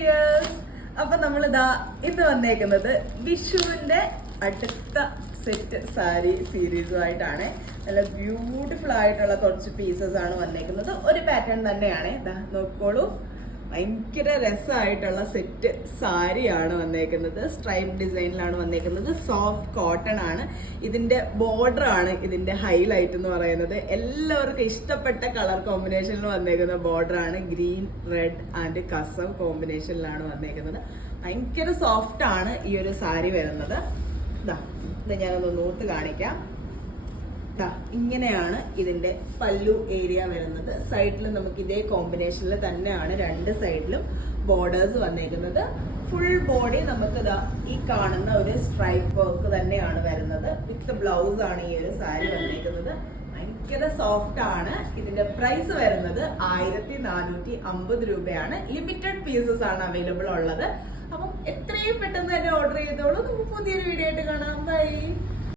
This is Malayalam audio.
ഡിയേഴ്സ്. അപ്പൊ നമ്മളിതാ ഇന്ന് വന്നേക്കുന്നത് വിഷുവിന്റെ അടുത്ത സെറ്റ് സാരി സീരീസുമായിട്ടാണ്. നല്ല ബ്യൂട്ടിഫുൾ ആയിട്ടുള്ള കുറച്ച് പീസസ് ആണ് വന്നേക്കുന്നത്. ഒരു പാറ്റേൺ തന്നെയാണ്. ഇതാ നോക്കോളൂ, ഭയങ്കര രസമായിട്ടുള്ള സെറ്റ് സാരിയാണ് വന്നേക്കുന്നത്. സ്ട്രൈപ്പ് ഡിസൈനിലാണ് വന്നേക്കുന്നത്. സോഫ്റ്റ് കോട്ടൺ ആണ്. ഇതിന്റെ ബോർഡർ ആണ് ഇതിന്റെ ഹൈലൈറ്റ് എന്ന് പറയുന്നത്. എല്ലാവർക്കും ഇഷ്ടപ്പെട്ട കളർ കോമ്പിനേഷനിൽ വന്നേക്കുന്ന ബോർഡർ ആണ്. ഗ്രീൻ, റെഡ് ആൻഡ് കസം കോമ്പിനേഷനിലാണ് വന്നേക്കുന്നത്. ഭയങ്കര സോഫ്റ്റ് ആണ് ഈ ഒരു സാരി വരുന്നത്. ഇത് ഞാനൊന്ന് നൂത്ത് കാണിക്കാം. ഇങ്ങനെയാണ് ഇതിന്റെ പല്ലു ഏരിയ വരുന്നത്. സൈഡിൽ നമുക്ക് ഇതേ കോമ്പിനേഷനിൽ തന്നെയാണ് രണ്ട് സൈഡിലും ബോർഡേഴ്സ് വന്നേക്കുന്നത്. ഫുൾ ബോഡി നമുക്ക് ഈ കാണുന്ന ഒരു സ്ട്രൈപ്പ് വർക്ക് തന്നെയാണ് വരുന്നത്. വിത്ത് ബ്ലൗസ് ആണ് ഈ ഒരു സാരി വന്നേക്കുന്നത്. ഭയങ്കര സോഫ്റ്റ് ആണ്. ഇതിന്റെ പ്രൈസ് വരുന്നത് 1450 രൂപയാണ്. ലിമിറ്റഡ് പീസസ് ആണ് അവൈലബിൾ ഉള്ളത്. അപ്പം എത്രയും പെട്ടെന്ന് തന്നെ ഓർഡർ ചെയ്തോളൂ. നമുക്ക് പുതിയൊരു വീഡിയോ ആയിട്ട് കാണാം. ബൈ.